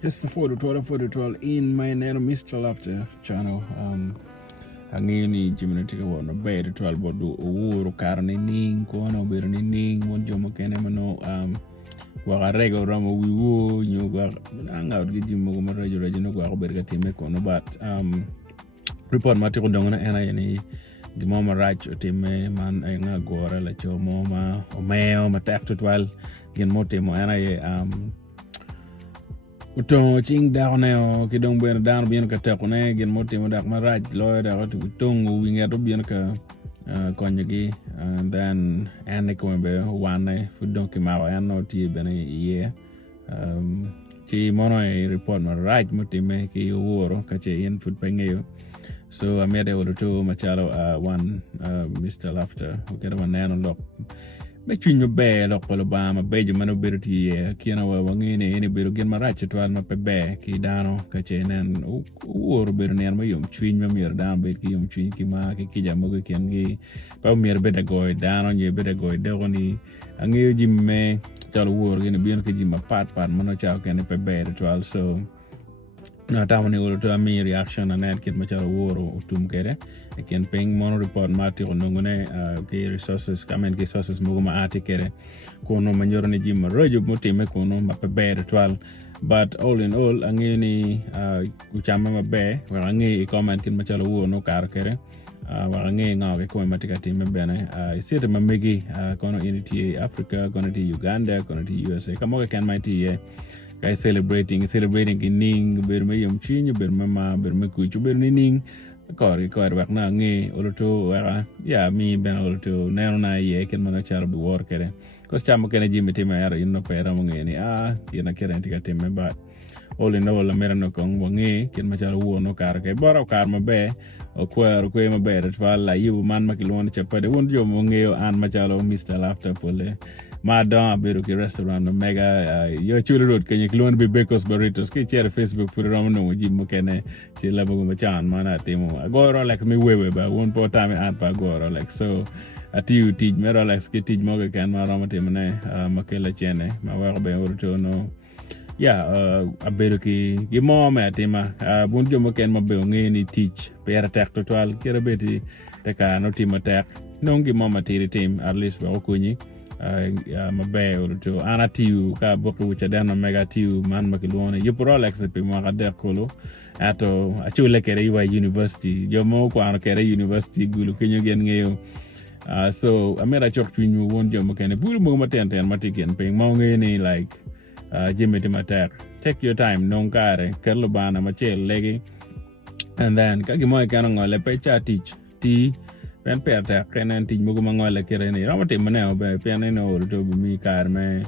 It's the 4012 in my name Mr. Laughter channel. Angini jiminatika wana bed 12 bodu uru karne ning kuana birni ning mon jomo kene mano waka rego ramo wiwo nyuga anga urgi jimo kuma rajo rajo no kwa berga time kono but report mati ko dongona ena yani gimoma raj time man nga gore la chomo ma omeo ma tek 12 gen motemo ena ye Utong ching down now, kidong ben down bien ka tekone gen moti mo dak maraj lawyer da to utong winga to bien ka konyagi and then ane ko be wane fudong ki mawa ano ti ben ye ki mono e report maraj moti me ki woro ka che in food pengeyo so amede wodo to machalo one Mr. Laughter who get one nano lock Make you no bear lock Alabama, Bejo Manobility, Kiana Wangini, any bit of get my ratchet while my pebe, Kidano, Kachen, and or Bernian Mayum, Twin Mamir down, Bekium, Twin Kima, Kija Mogi, Pamir better go down on your better go down. And you Jim May, tell war in a Bianca Jim part, Monochak and a pebe at 12, so. Na tamani uro to ami reaction and ad kit macharo woro utum kere I can ping mono report mati onongone ke resources kamen ke resources muguma ati kere kono manjoro ni jima rojo muti me kono mapebe 12 but all in all angini uchama mabe wangi comment kit macharo woro no kar kere wangi ngawe ko matika time bene isite mamegi kono unity Africa kono ti Uganda kono ti USA kamoga kan mighty Kai celebrating ning berme yom chinyo berme ma berme kuchu berme ning kor wak na nge oloto waka ya mi ben oloto neno na ye ken mana charo bi wor kere kos chamo kene jimi time yaro inno pera mo nge ni kena kere antika time but all in all amera no kong wange ken macharo wo no kar ke bora kar mabe o kwero kwe mabe retwal la yu man makilon chapade won jo mo nge an machalo Mr. Laughter pole Madam Beruki restaurant no mega yo chulo road kenya kilon be Becos burritos ke share Facebook for rom no ji mo kene si la bugo machan mana timo agoro like me wewe ba one po time at pa agoro like so ati utij mero like ke tij mo ke kan ma rom timo ne makela chene ma wa be urto no a Beruki gimo me atima bun jo mo ken ma be ngi ni teach per tek total kere beti te ka no timo tek no gimo matiri team at least ba okunyi mabe or to anatiu ka boku wucha dana mega tiu man makilone yo pro alex pe mo ga de kolo ato achule kere iwa university yo mo ko an kere university gulu kenyo gen ngeyo so amera chok twinyu won jo mo kene buru mo matenten matiken pe mo ngeni like jimete matek take your time non kare kerlo bana machel legi and then kagi mo kan ngole pe cha teach ti pen perta kenen tij mugo mangole kere ni ramate mane be pen no to mi kar me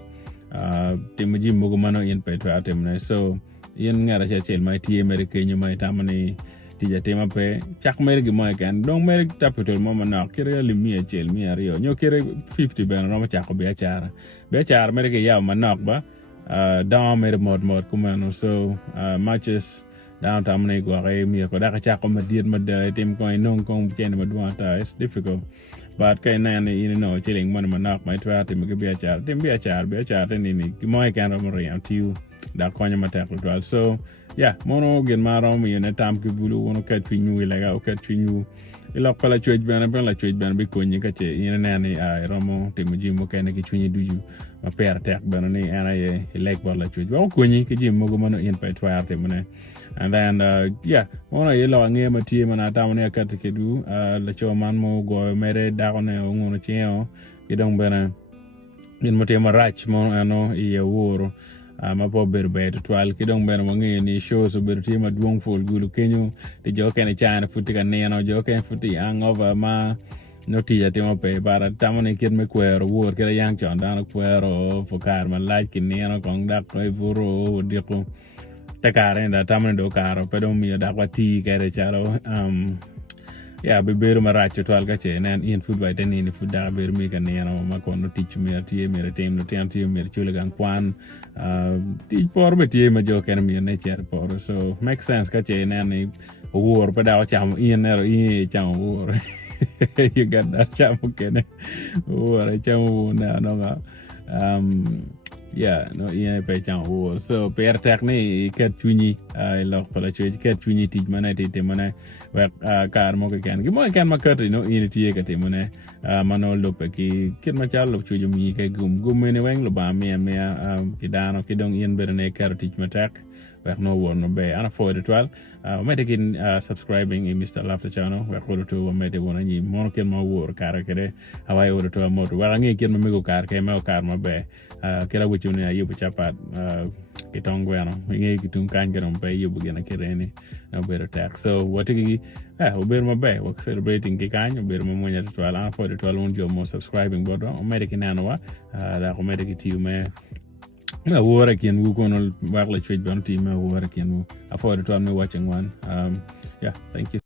timji mugo mano yen pe to atemne so yen ngara chel mai ti america nyu mai tamani tija tema pe chak mer gi mai kan dong mer tapitol mo mana kere limi chel mi ario nyo kere 50 ben rama chak be char mer ge yaw manok ba down mer mod kuma no so matches down tamne go re mi ko da ka cha ko madid mad tim ko non ko chen madwata it's difficult but kai na ni chilling man manak mai twa tim ge bia char ni mo kan ro re tiu da ko nya mata ko so mono gen maro mi ne tam ki bulu wono ka twinyu ila ga ka twinyu ila ko la choj ben be ko ni ka che ina ni romo tim ji mo kan ki twinyu duju ma per tek ben ni ana ye like bala choj ba ko ni ki ji mo go mano yen pe twa tim ne and then ona yelo ange matie mana tamone akate kedu la choman mo go mere dagone ngono cheo idong bena in mote marach mo ano ye woro ma po berbe to 12 kidong bena mo ngi ni show so berti ma duong fol gulu kenyo de joke ni chana futi kan neno joke futi hangover ma noti ya temo pe bara tamone kid me kwero wor kera yang chon dan kwero fokar ma like ki neno kong dak ko vuro diko takare da tamane do karo pedo mi da kwati kere charo be beru maracho to alga che nan in food by den in food da beru mi kan no ma kono teach me tie me tem no tem tie me chule gan kwan teach por me tie ma jo ken mi ne cher por so make sense ka che nan wor pe da cham in ero in cham wor you got that cham ken wor cham na no Yeah, no ine pe chang wo. So per tek ni ket chunyi lo pala chwe ket chunyi tij mana ti mana wa kar mo ken gi mo ken ma ket no ine ti ke ti mana mano lo pe ki ket ma chal lo chwe mi ke gum ne weng lo ba me ki dano ki dong ien ber ne kar tij ma tek wa no wo no be ana for the 12 medikin subscribing in Mr. Laughter channel wa ko to wa mede wona ni mo ken ma wo kar ke awai wo to mo to wa ngi ken ma me go kar ke ma kar ma be kira wuchu ni ayu chapat kitong bueno ngi kitung kan garam pe yu bugena kireni no better tax so what gi ober ma be work celebrating ki kan ober ma monya to ala for the 12 on mo subscribing bodo american anwa da ko mediki ti me na wora ken wu kono wakla chwej ban ti me wora ken wu afford to me watching one yeah thank you